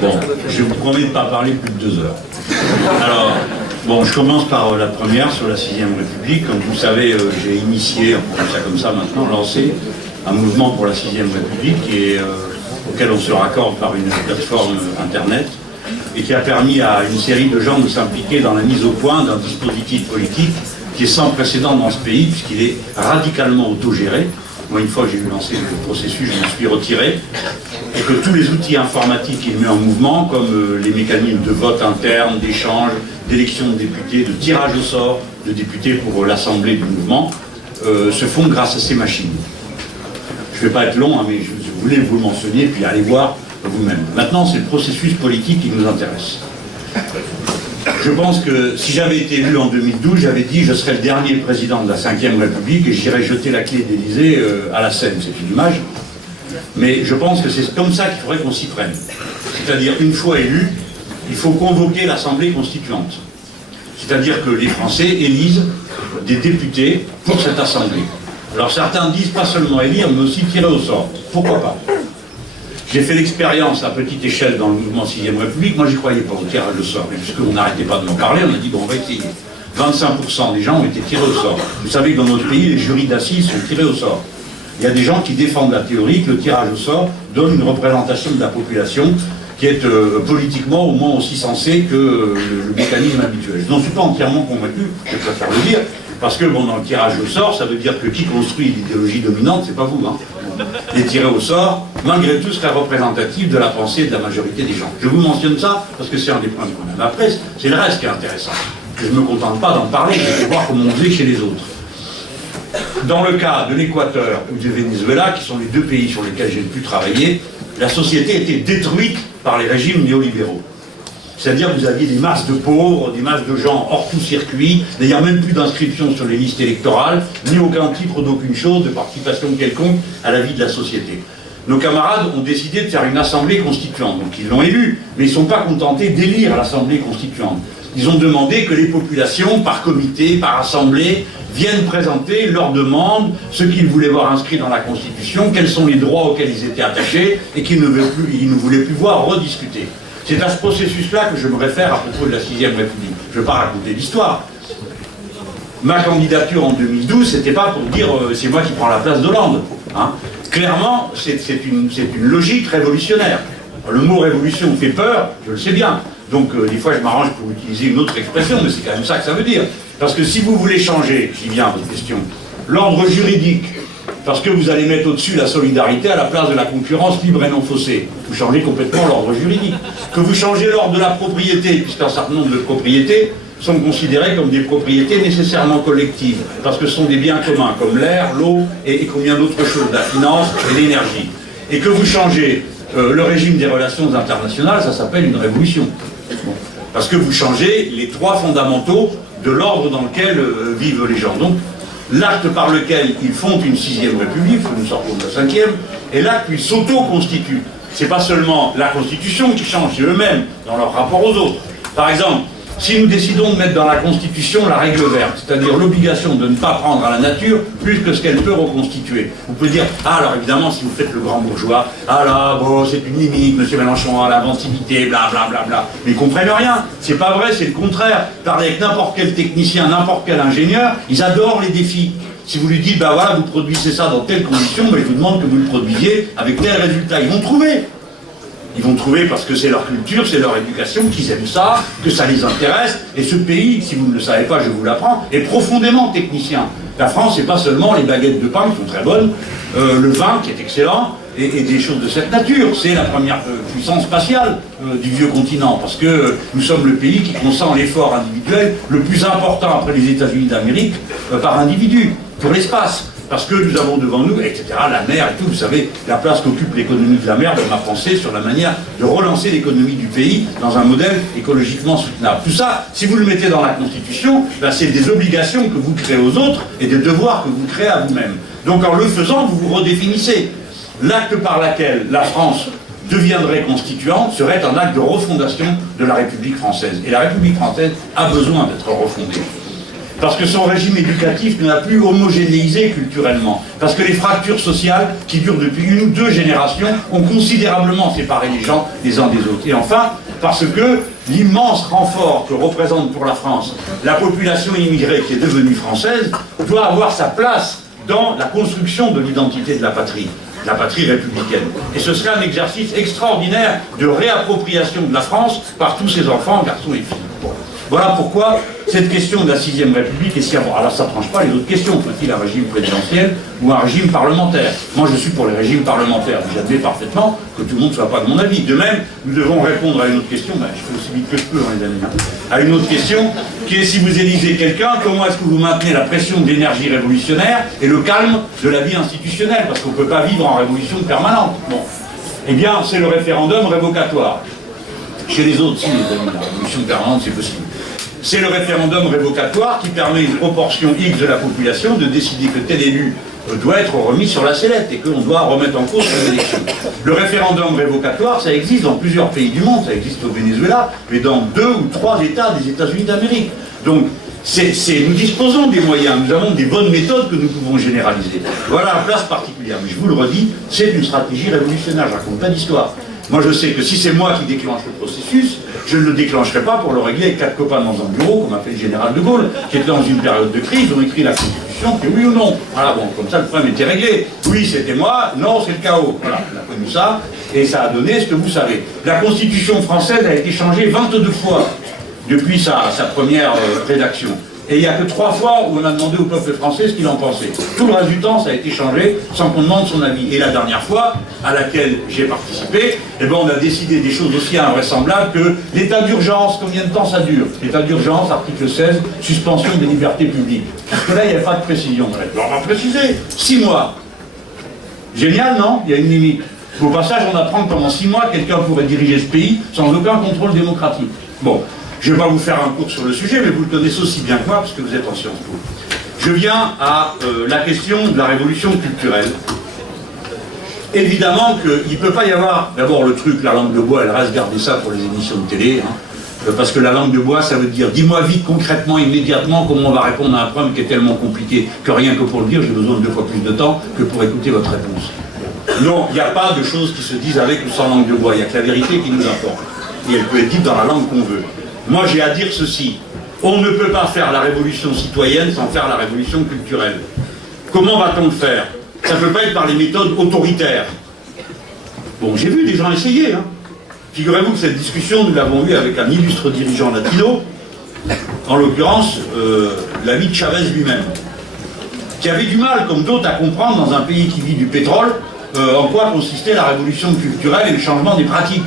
Bon, je vous promets de ne pas parler plus de 2 heures. Alors, bon, je commence par la première sur la 6ème République. Comme vous savez, j'ai initié, on peut dire ça comme ça maintenant, lancé un mouvement pour la 6ème République auquel on se raccorde par une plateforme internet et qui a permis à une série de gens de s'impliquer dans la mise au point d'un dispositif politique qui est sans précédent dans ce pays puisqu'il est radicalement autogéré. Moi, une fois que j'ai eu lancé le processus, je m'en suis retiré, et que tous les outils informatiques qu'il met en mouvement, comme les mécanismes de vote interne, d'échange, d'élection de députés, de tirage au sort de députés pour l'assemblée du mouvement, se font grâce à ces machines. Je ne vais pas être long, hein, mais je voulais vous le mentionner, puis allez voir vous-même. Maintenant, c'est le processus politique qui nous intéresse. Je pense que si j'avais été élu en 2012, j'avais dit je serais le dernier président de la 5e République et j'irais jeter la clé d'Élysée à la Seine. C'est une image. Mais je pense que c'est comme ça qu'il faudrait qu'on s'y prenne. C'est-à-dire, une fois élu, il faut convoquer l'Assemblée constituante. C'est-à-dire que les Français élisent des députés pour cette Assemblée. Alors certains disent pas seulement élire, mais aussi tirer au sort. Pourquoi pas? J'ai fait l'expérience à petite échelle dans le mouvement 6e République. Moi, j'y croyais pas au tirage au sort. Mais puisqu'on n'arrêtait pas de m'en parler, on a dit, bon, on va essayer. 25% des gens ont été tirés au sort. Vous savez que dans notre pays, les jurys d'assises sont tirés au sort. Il y a des gens qui défendent la théorie que le tirage au sort donne une représentation de la population qui est politiquement au moins aussi sensée que le mécanisme habituel. Je n'en suis pas entièrement convaincu, je préfère le dire, parce que bon, dans le tirage au sort, ça veut dire que qui construit l'idéologie dominante, c'est pas vous. Hein. Les tirés au sort, malgré tout, seraient représentatifs de la pensée de la majorité des gens. Je vous mentionne ça parce que c'est un des points qu'on a. Après, c'est le reste qui est intéressant. Je ne me contente pas d'en parler, je vais voir comment on faisait chez les autres. Dans le cas de l'Équateur ou du Venezuela, qui sont les 2 pays sur lesquels j'ai le plus travaillé, la société était détruite par les régimes néolibéraux. C'est-à-dire que vous aviez des masses de pauvres, des masses de gens hors tout circuit, d'ailleurs même plus d'inscription sur les listes électorales, ni aucun titre d'aucune chose, de participation quelconque à la vie de la société. Nos camarades ont décidé de faire une assemblée constituante, donc ils l'ont élu, mais ils ne sont pas contentés d'élire l'assemblée constituante. Ils ont demandé que les populations, par comité, par assemblée, viennent présenter leurs demandes, ce qu'ils voulaient voir inscrit dans la Constitution, quels sont les droits auxquels ils étaient attachés, et qu'ils ne voulaient plus voir rediscuter. C'est à ce processus-là que je me réfère à propos de la 6e République. Je ne veux pas raconter l'histoire. Ma candidature en 2012, c'était pas pour dire c'est moi qui prends la place d'Hollande. Hein. Clairement, c'est une logique révolutionnaire. Le mot révolution fait peur, je le sais bien. Donc des fois je m'arrange pour utiliser une autre expression, mais c'est quand même ça que ça veut dire. Parce que si vous voulez changer, j'y viens à votre question, l'ordre juridique, parce que vous allez mettre au-dessus la solidarité à la place de la concurrence libre et non faussée, vous changez complètement l'ordre juridique. Que vous changez l'ordre de la propriété, puisqu'un certain nombre de propriétés sont considérées comme des propriétés nécessairement collectives, parce que ce sont des biens communs, comme l'air, l'eau et combien d'autres choses, la finance et l'énergie. Et que vous changez le régime des relations internationales, ça s'appelle une révolution. Bon. Parce que vous changez les 3 fondamentaux de l'ordre dans lequel vivent les gens. Donc, l'acte par lequel ils fondent une 6e République, nous sortons de la 5e, est l'acte où ils s'auto-constituent. C'est pas seulement la Constitution qui change, c'est eux-mêmes dans leur rapport aux autres. Par exemple, si nous décidons de mettre dans la Constitution la règle verte, c'est-à-dire l'obligation de ne pas prendre à la nature plus que ce qu'elle peut reconstituer. Vous pouvez dire, ah alors évidemment si vous faites le grand bourgeois, ah là, bon c'est une limite, monsieur Mélenchon, l'inventivité, bla bla bla bla. Mais ils comprennent rien, c'est pas vrai, c'est le contraire. Parlez avec n'importe quel technicien, n'importe quel ingénieur, ils adorent les défis. Si vous lui dites, bah voilà, vous produisez ça dans telles conditions, mais je vous demande que vous le produisiez avec tel résultat, ils vont trouver. Ils vont trouver parce que c'est leur culture, c'est leur éducation, qu'ils aiment ça, que ça les intéresse. Et ce pays, si vous ne le savez pas, je vous l'apprends, est profondément technicien. La France, c'est pas seulement les baguettes de pain qui sont très bonnes, le vin qui est excellent, et des choses de cette nature. C'est la première puissance spatiale du vieux continent, parce que nous sommes le pays qui consent l'effort individuel le plus important après les États-Unis d'Amérique par individu, pour l'espace. Parce que nous avons devant nous, etc., la mer et tout, vous savez, la place qu'occupe l'économie de la mer dans ma pensée sur la manière de relancer l'économie du pays dans un modèle écologiquement soutenable. Tout ça, si vous le mettez dans la Constitution, ben c'est des obligations que vous créez aux autres et des devoirs que vous créez à vous-même. Donc en le faisant, vous vous redéfinissez. L'acte par lequel la France deviendrait constituante serait un acte de refondation de la République française. Et la République française a besoin d'être refondée. Parce que son régime éducatif ne l'a plus homogénéisé culturellement. Parce que les fractures sociales, qui durent depuis 1 ou 2 générations, ont considérablement séparé les gens les uns des autres. Et enfin, parce que l'immense renfort que représente pour la France la population immigrée qui est devenue française doit avoir sa place dans la construction de l'identité de la patrie républicaine. Et ce serait un exercice extraordinaire de réappropriation de la France par tous ses enfants, garçons et filles. Bon. Voilà pourquoi cette question de la 6ème République est si importante. Alors ça ne tranche pas les autres questions. Faut-il un régime présidentiel ou un régime parlementaire? Moi je suis pour les régimes parlementaires. J'admets parfaitement que tout le monde ne soit pas de mon avis. De même, nous devons répondre à une autre question. Ben, je fais aussi vite que je peux, hein, les amis. À une autre question, qui est si vous élisez quelqu'un, comment est-ce que vous maintenez la pression de l'énergie révolutionnaire et le calme de la vie institutionnelle? Parce qu'on ne peut pas vivre en révolution permanente. Bon. Eh bien, c'est le référendum révocatoire. Chez les autres, si, les amis, la révolution permanente, c'est possible. C'est le référendum révocatoire qui permet à une proportion X de la population de décider que tel élu doit être remis sur la sellette et qu'on doit remettre en cause son élection. Le référendum révocatoire, ça existe dans plusieurs pays du monde, ça existe au Venezuela, mais dans 2 ou 3 États des États-Unis d'Amérique. Donc, nous disposons des moyens, nous avons des bonnes méthodes que nous pouvons généraliser. Voilà la place particulière. Mais je vous le redis, c'est une stratégie révolutionnaire, je ne raconte pas d'histoire. Moi je sais que si c'est moi qui déclenche le processus, je ne le déclencherai pas pour le régler avec 4 copains dans un bureau, comme a fait le général de Gaulle, qui était dans une période de crise, ils ont écrit la Constitution, que oui ou non. Voilà, bon, comme ça le problème était réglé. Oui, c'était moi, non, c'est le chaos. Voilà, on a connu ça, et ça a donné ce que vous savez. La Constitution française a été changée 22 fois depuis sa première rédaction. Et il n'y a que 3 fois où on a demandé au peuple français ce qu'il en pensait. Tout le reste du temps, ça a été changé sans qu'on demande son avis. Et la dernière fois, à laquelle j'ai participé, eh ben, on a décidé des choses aussi invraisemblables que l'état d'urgence, combien de temps ça dure? L'état d'urgence, article 16, suspension des libertés publiques. Parce que là, il n'y avait pas de précision. Alors, on va préciser, 6 mois. Génial, non? Il y a une limite. Au passage, on apprend que pendant 6 mois, quelqu'un pourrait diriger ce pays sans aucun contrôle démocratique. Bon. Je ne vais pas vous faire un cours sur le sujet, mais vous le connaissez aussi bien que moi, parce que vous êtes en Sciences Po. Je viens à la question de la révolution culturelle. Évidemment qu'il ne peut pas y avoir, d'abord le truc, la langue de bois, elle reste garder ça pour les émissions de télé, hein, parce que la langue de bois, ça veut dire, dis-moi vite, concrètement, immédiatement, comment on va répondre à un problème qui est tellement compliqué que rien que pour le dire, j'ai besoin de 2 fois plus de temps que pour écouter votre réponse. Non, il n'y a pas de choses qui se disent avec ou sans langue de bois, il n'y a que la vérité qui nous importe. Et elle peut être dite dans la langue qu'on veut. Moi, j'ai à dire ceci. On ne peut pas faire la révolution citoyenne sans faire la révolution culturelle. Comment va-t-on le faire? Ça ne peut pas être par les méthodes autoritaires. Bon, j'ai vu des gens essayer. Hein. Figurez-vous que cette discussion, nous l'avons eue avec un illustre dirigeant latino, en l'occurrence, l'ami de Chavez lui-même, qui avait du mal, comme d'autres, à comprendre dans un pays qui vit du pétrole, en quoi consistait la révolution culturelle et le changement des pratiques.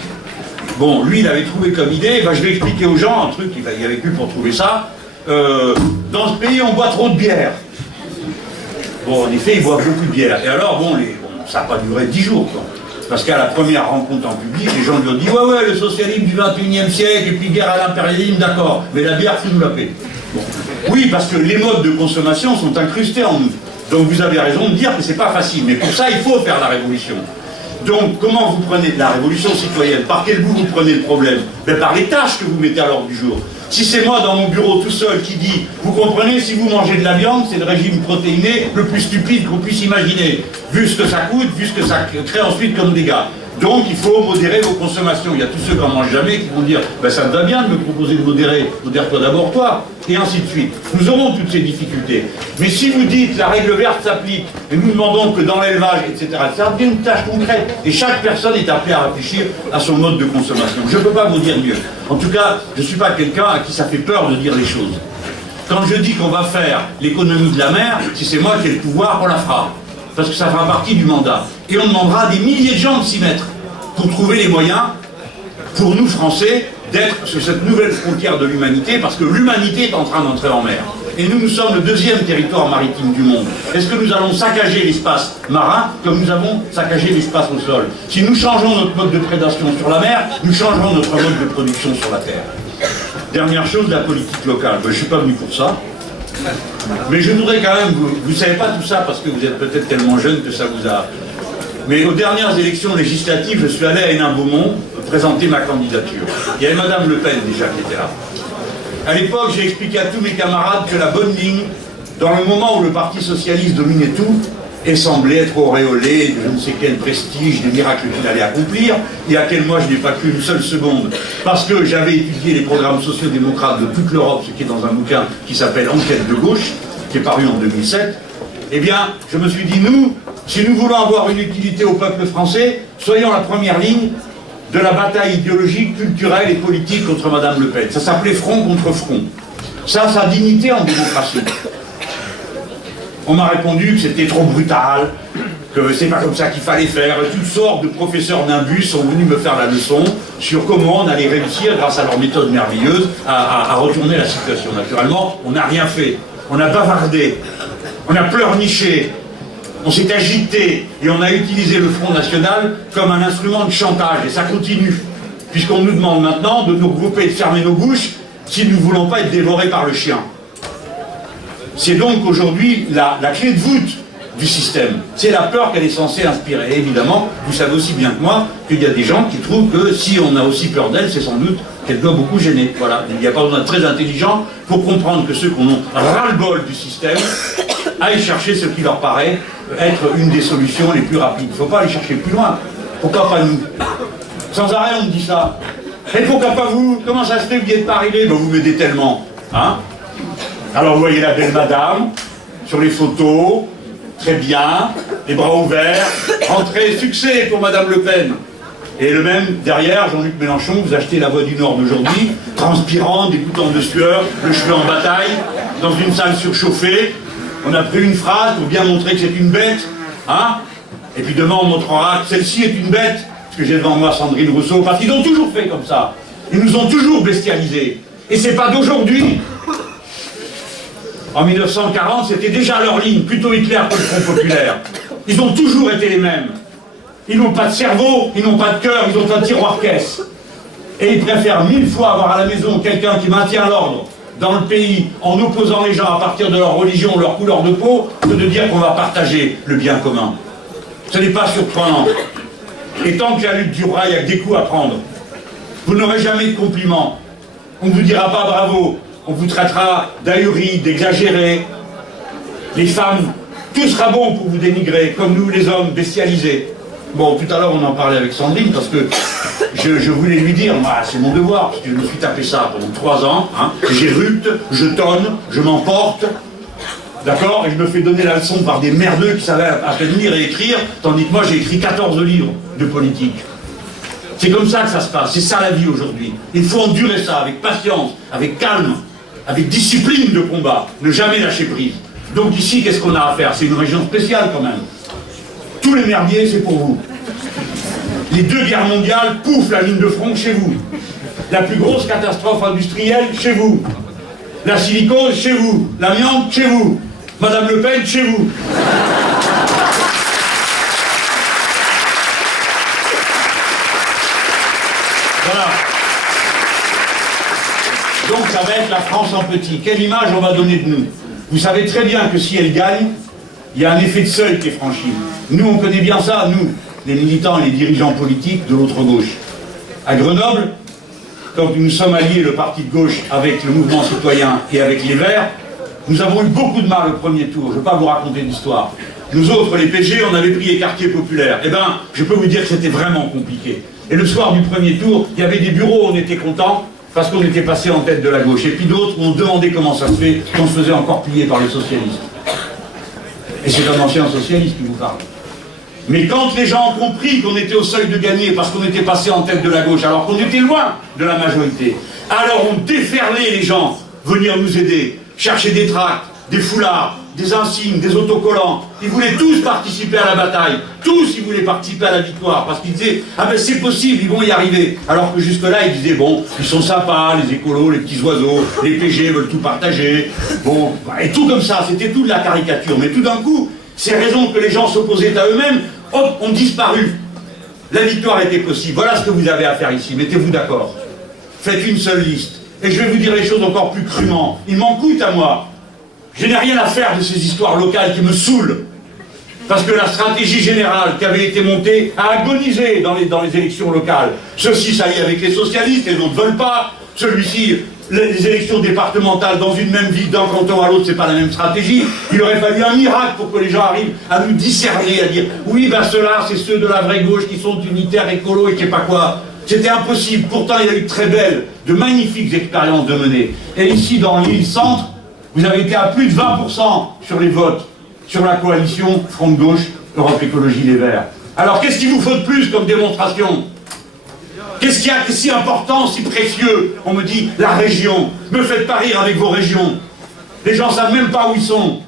Bon, lui, il avait trouvé comme idée, ben, je vais expliquer aux gens un truc, il y avait plus pour trouver ça. Dans ce pays, on boit trop de bière. Bon, en effet, ils boivent beaucoup de bière. Et alors, bon, ça n'a pas duré 10 jours, quoi. Parce qu'à la première rencontre en public, les gens lui ont dit « Ouais, le socialisme du 21e siècle, et puis guerre à l'impérialisme, d'accord, mais la bière, faut nous la paix. Bon. » Oui, parce que les modes de consommation sont incrustés en nous. Donc vous avez raison de dire que c'est pas facile. Mais pour ça, il faut faire la révolution. Donc, comment vous prenez de la révolution citoyenne? Par quel bout vous prenez le problème? Ben, par les tâches que vous mettez à l'ordre du jour. Si c'est moi dans mon bureau tout seul qui dit, vous comprenez, si vous mangez de la viande, c'est le régime protéiné le plus stupide qu'on puisse imaginer, vu ce que ça coûte, vu ce que ça crée ensuite comme dégâts. Donc il faut modérer vos consommations. Il y a tous ceux qui n'en mangent jamais qui vont dire ben, ça me va bien de me proposer de modérer, modère-toi d'abord toi, et ainsi de suite. Nous aurons toutes ces difficultés. Mais si vous dites la règle verte s'applique, et nous demandons que dans l'élevage, etc., ça devient une tâche concrète. Et chaque personne est appelée à réfléchir à son mode de consommation. Je ne peux pas vous dire mieux. En tout cas, je ne suis pas quelqu'un à qui ça fait peur de dire les choses. Quand je dis qu'on va faire l'économie de la mer, si c'est moi qui ai le pouvoir, on la fera. Parce que ça fera partie du mandat. Et on demandera à des milliers de gens de s'y mettre pour trouver les moyens, pour nous Français, d'être sur cette nouvelle frontière de l'humanité, parce que l'humanité est en train d'entrer en mer. Et nous sommes le 2e territoire maritime du monde. Est-ce que nous allons saccager l'espace marin comme nous avons saccagé l'espace au sol? Si nous changeons notre mode de prédation sur la mer, nous changerons notre mode de production sur la terre. Dernière chose, la politique locale. Je ne suis pas venu pour ça. Mais je voudrais quand même, vous ne savez pas tout ça parce que vous êtes peut-être tellement jeune que ça vous a... Mais aux dernières élections législatives, je suis allé à Hénin-Beaumont présenter ma candidature. Il y avait Madame Le Pen déjà qui était là. À l'époque, j'ai expliqué à tous mes camarades que la bonne ligne, dans le moment où le Parti socialiste dominait tout, et semblait être auréolé de je ne sais quel prestige, des miracles qu'il allait accomplir, et à quel moi je n'ai pas cru une seule seconde, parce que j'avais étudié les programmes sociodémocrates de toute l'Europe, ce qui est dans un bouquin qui s'appelle Enquête de gauche, qui est paru en 2007, eh bien, je me suis dit, nous, si nous voulons avoir une utilité au peuple français, soyons la première ligne de la bataille idéologique, culturelle et politique contre Madame Le Pen. Ça s'appelait front contre front. Ça a sa dignité en démocratie. On m'a répondu que c'était trop brutal, que c'est pas comme ça qu'il fallait faire. Toutes sortes de professeurs nimbus sont venus me faire la leçon sur comment on allait réussir, grâce à leur méthode merveilleuse, à retourner la situation. Naturellement, on n'a rien fait. On a bavardé, on a pleurniché, on s'est agité et on a utilisé le Front National comme un instrument de chantage. Et ça continue, puisqu'on nous demande maintenant de nous regrouper et de fermer nos bouches si nous ne voulons pas être dévorés par le chien. C'est donc aujourd'hui la clé de voûte du système. C'est la peur qu'elle est censée inspirer. Et évidemment, vous savez aussi bien que moi qu'il y a des gens qui trouvent que si on a aussi peur d'elle, c'est sans doute qu'elle doit beaucoup gêner. Voilà. Il n'y a pas besoin d'être très intelligent pour comprendre que ceux qui ont ras-le-bol du système aillent chercher ce qui leur paraît être une des solutions les plus rapides. Il ne faut pas aller chercher plus loin. Pourquoi pas nous? Sans arrêt, on me dit ça. Et pourquoi pas vous? Comment ça se fait que vous n'y êtes pas arrivé? Ben, vous m'aidez tellement. Hein? Alors vous voyez la belle madame, sur les photos, très bien, les bras ouverts, rentrée, succès pour Madame Le Pen. Et le même, derrière, Jean-Luc Mélenchon, vous achetez La Voix du Nord d'aujourd'hui, transpirant, dégoûtant de sueur, le cheveu en bataille, dans une salle surchauffée. On a pris une phrase pour bien montrer que c'est une bête, hein? Et puis demain on montrera que celle-ci est une bête, parce que j'ai devant moi Sandrine Rousseau, parce qu'ils ont toujours fait comme ça. Ils nous ont toujours bestialisés. Et c'est pas d'aujourd'hui. En 1940, c'était déjà leur ligne, plutôt Hitler que le Front Populaire. Ils ont toujours été les mêmes. Ils n'ont pas de cerveau, ils n'ont pas de cœur, ils ont un tiroir-caisse. Et ils préfèrent 1000 fois avoir à la maison quelqu'un qui maintient l'ordre dans le pays en opposant les gens à partir de leur religion, leur couleur de peau, que de dire qu'on va partager le bien commun. Ce n'est pas surprenant. Et tant que la lutte durera, il n'y a que des coups à prendre. Vous n'aurez jamais de compliments. On ne vous dira pas bravo. On vous traitera d'ahuri, d'exagéré. Les femmes, tout sera bon pour vous dénigrer, comme nous les hommes bestialisés. Bon, tout à l'heure on en parlait avec Sandrine, parce que je voulais lui dire, moi c'est mon devoir, parce que je me suis tapé ça pendant 3 ans, hein, j'érupte, je tonne, je m'emporte, d'accord, et je me fais donner la leçon par des merdeux qui savaient à peine lire et écrire, tandis que moi j'ai écrit 14 livres de politique. C'est comme ça que ça se passe, c'est ça la vie aujourd'hui. Il faut endurer ça avec patience, avec calme, avec discipline de combat, ne jamais lâcher prise. Donc ici, qu'est-ce qu'on a à faire? C'est une région spéciale quand même. Tous les merdiers, c'est pour vous. Les 2 guerres mondiales, pouf, la ligne de front chez vous. La plus grosse catastrophe industrielle, chez vous. La silicose, chez vous. L'amiante, chez vous. Madame Le Pen, chez vous. Voilà. Donc ça va être la France en petit. Quelle image on va donner de nous? Vous savez très bien que si elle gagne, il y a un effet de seuil qui est franchi. Nous, on connaît bien ça, nous, les militants et les dirigeants politiques de l'autre gauche. À Grenoble, quand nous sommes alliés, le parti de gauche, avec le mouvement citoyen et avec les Verts, nous avons eu beaucoup de mal au premier tour. Je ne vais pas vous raconter l'histoire. Nous autres, les PG, on avait pris les quartiers populaires. Eh bien, je peux vous dire que c'était vraiment compliqué. Et le soir du premier tour, il y avait des bureaux où on était contents, parce qu'on était passé en tête de la gauche. Et puis d'autres où on demandait comment ça se fait, qu'on se faisait encore plier par les socialistes. Et c'est un ancien socialiste qui vous parle. Mais quand les gens ont compris qu'on était au seuil de gagner parce qu'on était passé en tête de la gauche, alors qu'on était loin de la majorité, alors on déferlait les gens venir nous aider, chercher des tracts, des foulards, des insignes, des autocollants. Ils voulaient tous participer à la bataille. Tous, ils voulaient participer à la victoire. Parce qu'ils disaient, ah ben c'est possible, ils vont y arriver. Alors que jusque-là, ils disaient, bon, ils sont sympas, les écolos, les petits oiseaux, les PG veulent tout partager. Bon, et tout comme ça, c'était tout de la caricature. Mais tout d'un coup, ces raisons que les gens s'opposaient à eux-mêmes, hop, ont disparu. La victoire était possible. Voilà ce que vous avez à faire ici. Mettez-vous d'accord. Faites une seule liste. Et je vais vous dire les choses encore plus crûment. Il m'en coûte à moi. Je n'ai rien à faire de ces histoires locales qui me saoulent. Parce que la stratégie générale qui avait été montée a agonisé dans les élections locales. Ceux-ci s'allient avec les socialistes, les autres ne veulent pas. Celui-ci les élections départementales dans une même ville, d'un canton à l'autre, c'est pas la même stratégie. Il aurait fallu un miracle pour que les gens arrivent à nous discerner, à dire oui, ben ceux-là, c'est ceux de la vraie gauche qui sont unitaires, écolos et je sais pas quoi. C'était impossible. Pourtant, il y a eu de magnifiques expériences de mener. Et ici, dans l'île Centre, vous avez été à plus de 20% sur les votes, sur la coalition Front de Gauche, Europe Écologie Les Verts. Alors, qu'est-ce qu'il vous faut de plus comme démonstration? Qu'est-ce qu'il y a de si important, si précieux? On me dit, la région. Me faites pas rire avec vos régions. Les gens ne savent même pas où ils sont.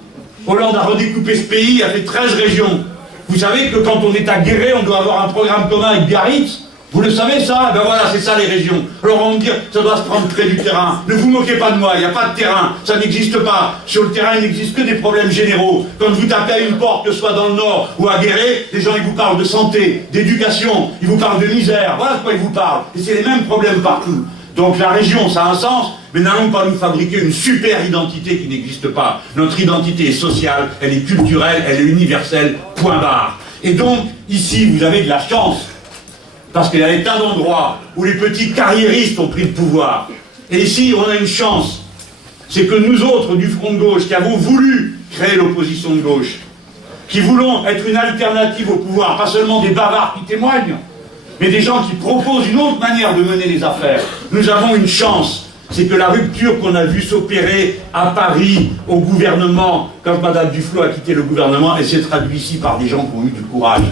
Hollande a redécoupé ce pays, a fait 13 régions. Vous savez que quand on est à Guéret, on doit avoir un programme commun avec Biarritz. Vous le savez ça? Ben voilà, c'est ça les régions. Alors on va me dire, ça doit se prendre près du terrain. Ne vous moquez pas de moi, il n'y a pas de terrain, ça n'existe pas. Sur le terrain, il n'existe que des problèmes généraux. Quand vous tapez à une porte, que ce soit dans le Nord ou à Guéret, les gens ils vous parlent de santé, d'éducation, ils vous parlent de misère, voilà de quoi ils vous parlent. Et c'est les mêmes problèmes partout. Donc la région, ça a un sens, mais n'allons pas nous fabriquer une super identité qui n'existe pas. Notre identité est sociale, elle est culturelle, elle est universelle, point barre. Et donc, ici, vous avez de la chance. Parce qu'il y a des tas d'endroits où les petits carriéristes ont pris le pouvoir. Et ici, on a une chance. C'est que nous autres, du Front de Gauche, qui avons voulu créer l'opposition de gauche, qui voulons être une alternative au pouvoir, pas seulement des bavards qui témoignent, mais des gens qui proposent une autre manière de mener les affaires, nous avons une chance. C'est que la rupture qu'on a vue s'opérer à Paris, au gouvernement, quand Madame Duflot a quitté le gouvernement, elle s'est traduite ici par des gens qui ont eu du courage.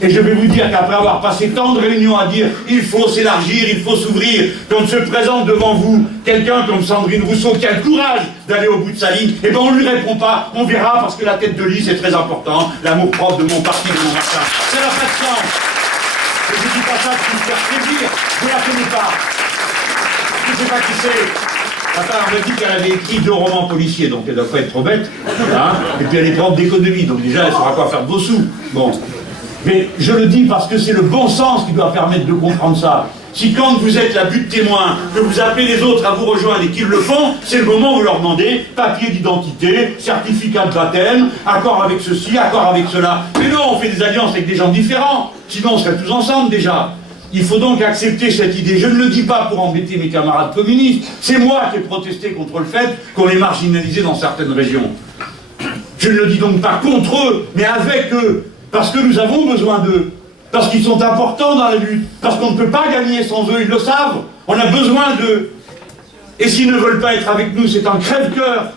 Et je vais vous dire qu'après avoir passé tant de réunions à dire il faut s'élargir, il faut s'ouvrir, quand se présente devant vous quelqu'un comme Sandrine Rousseau qui a le courage d'aller au bout de sa ligne, et bien on ne lui répond pas, on verra parce que la tête de liste est très important, l'amour propre de mon parti, de mon machin. Ça n'a pas de sens. Et je ne dis pas ça pour vous faire plaisir, je ne la connais pas. Je ne sais pas qui c'est. Attends, elle m'a dit qu'elle avait écrit 2 romans policiers, donc elle ne doit pas être trop bête. Hein, et puis elle est prof d'économie, donc déjà elle saura quoi faire de vos sous. Bon. Mais je le dis parce que c'est le bon sens qui doit permettre de comprendre ça. Si quand vous êtes la butte témoin, que vous appelez les autres à vous rejoindre et qu'ils le font, c'est le moment où vous leur demandez papier d'identité, certificat de baptême, accord avec ceci, accord avec cela. Mais non, on fait des alliances avec des gens différents, sinon on serait tous ensemble déjà. Il faut donc accepter cette idée. Je ne le dis pas pour embêter mes camarades communistes, c'est moi qui ai protesté contre le fait qu'on les marginalisait dans certaines régions. Je ne le dis donc pas contre eux, mais avec eux. Parce que nous avons besoin d'eux, parce qu'ils sont importants dans la lutte, parce qu'on ne peut pas gagner sans eux, ils le savent, on a besoin d'eux. Et s'ils ne veulent pas être avec nous, c'est un crève-cœur.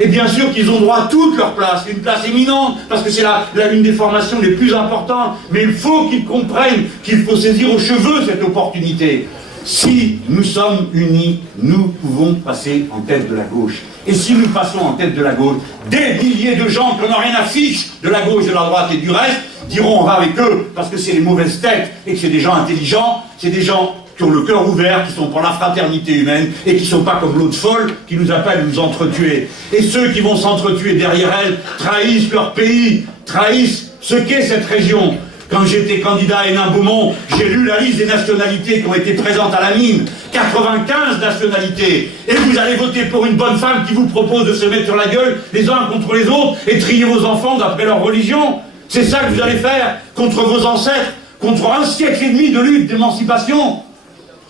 Et bien sûr qu'ils ont droit à toute leur place, une place éminente, parce que c'est l'une des formations les plus importantes, mais il faut qu'ils comprennent qu'il faut saisir aux cheveux cette opportunité. Si nous sommes unis, nous pouvons passer en tête de la gauche. Et si nous passons en tête de la gauche, des milliers de gens qui n'ont rien à fiche de la gauche, de la droite et du reste, diront on va avec eux, parce que c'est les mauvaises têtes, et que c'est des gens intelligents, c'est des gens qui ont le cœur ouvert, qui sont pour la fraternité humaine, et qui ne sont pas comme l'autre folle, qui nous appelle nous entretuer. Et ceux qui vont s'entretuer derrière elle trahissent leur pays, trahissent ce qu'est cette région. Quand j'étais candidat à Hénin-Beaumont, j'ai lu la liste des nationalités qui ont été présentes à la mine. 95 nationalités. Et vous allez voter pour une bonne femme qui vous propose de se mettre sur la gueule les uns contre les autres et trier vos enfants d'après leur religion. C'est ça que vous allez faire contre vos ancêtres, contre un siècle et demi de lutte, d'émancipation.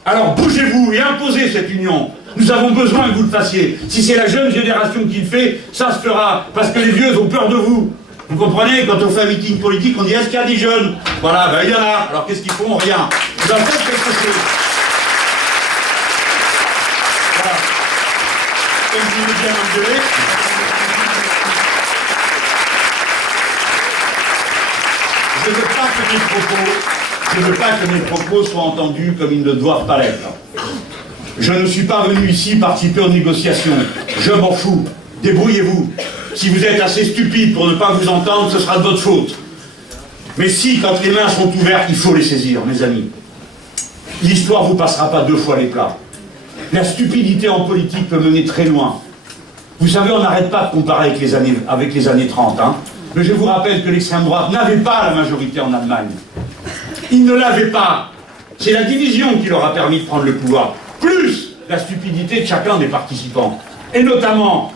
Alors bougez-vous et imposez cette union. Nous avons besoin que vous le fassiez. Si c'est la jeune génération qui le fait, ça se fera. Parce que les vieux ont peur de vous. Vous comprenez, quand on fait un meeting politique, on dit est-ce qu'il y a des jeunes? Voilà, ben il y en a. Alors qu'est-ce qu'ils font? Rien. Vous en faites quelque chose. Voilà. Comme je vous bien m'engueuler. Je ne veux pas que mes propos soient entendus comme ils ne doivent pas l'être. Je ne suis pas venu ici participer aux négociations. Je m'en fous. Débrouillez-vous. Si vous êtes assez stupide pour ne pas vous entendre, ce sera de votre faute. Mais si, quand les mains sont ouvertes, il faut les saisir, mes amis. L'histoire ne vous passera pas 2 fois les plats. La stupidité en politique peut mener très loin. Vous savez, on n'arrête pas de comparer avec les années 30. Hein. Mais je vous rappelle que l'extrême droite n'avait pas la majorité en Allemagne. Ils ne l'avaient pas. C'est la division qui leur a permis de prendre le pouvoir. Plus la stupidité de chacun des participants. Et notamment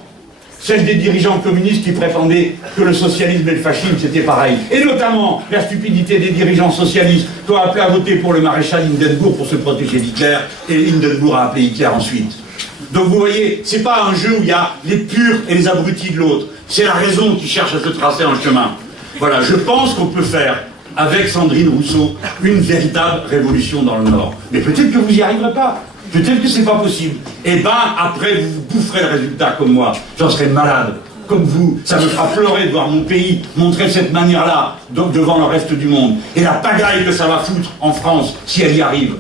celle des dirigeants communistes qui prétendaient que le socialisme et le fascisme c'était pareil. Et notamment la stupidité des dirigeants socialistes qui ont appelé à voter pour le maréchal Hindenburg pour se protéger d'Hitler, et Hindenburg a appelé Hitler ensuite. Donc vous voyez, c'est pas un jeu où il y a les purs et les abrutis de l'autre. C'est la raison qui cherche à se tracer un chemin. Voilà, je pense qu'on peut faire, avec Sandrine Rousseau, une véritable révolution dans le Nord. Mais peut-être que vous n'y arriverez pas. Peut-être que c'est pas possible. Et ben, après, vous boufferez le résultat comme moi. J'en serai malade. Comme vous, ça me fera pleurer de voir mon pays montrer de cette manière-là devant le reste du monde. Et la pagaille que ça va foutre en France, si elle y arrive.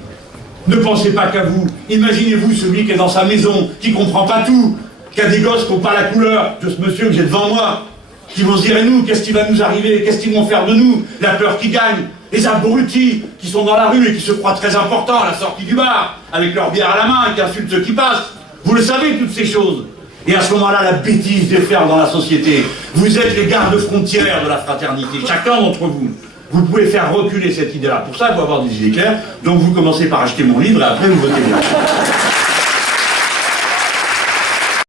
Ne pensez pas qu'à vous. Imaginez-vous celui qui est dans sa maison, qui comprend pas tout, qui a des gosses qui n'ont pas la couleur de ce monsieur que j'ai devant moi, qui vont se dire, et nous, qu'est-ce qui va nous arriver? Qu'est-ce qu'ils vont faire de nous? La peur qui gagne. Les abrutis qui sont dans la rue et qui se croient très importants à la sortie du bar, avec leur bière à la main et qui insultent ceux qui passent. Vous le savez, toutes ces choses. Et à ce moment-là, la bêtise déferle dans la société. Vous êtes les gardes-frontières de la fraternité, chacun d'entre vous. Vous pouvez faire reculer cette idée-là. Pour ça, il faut avoir des idées claires. Donc vous commencez par acheter mon livre et après vous votez bien.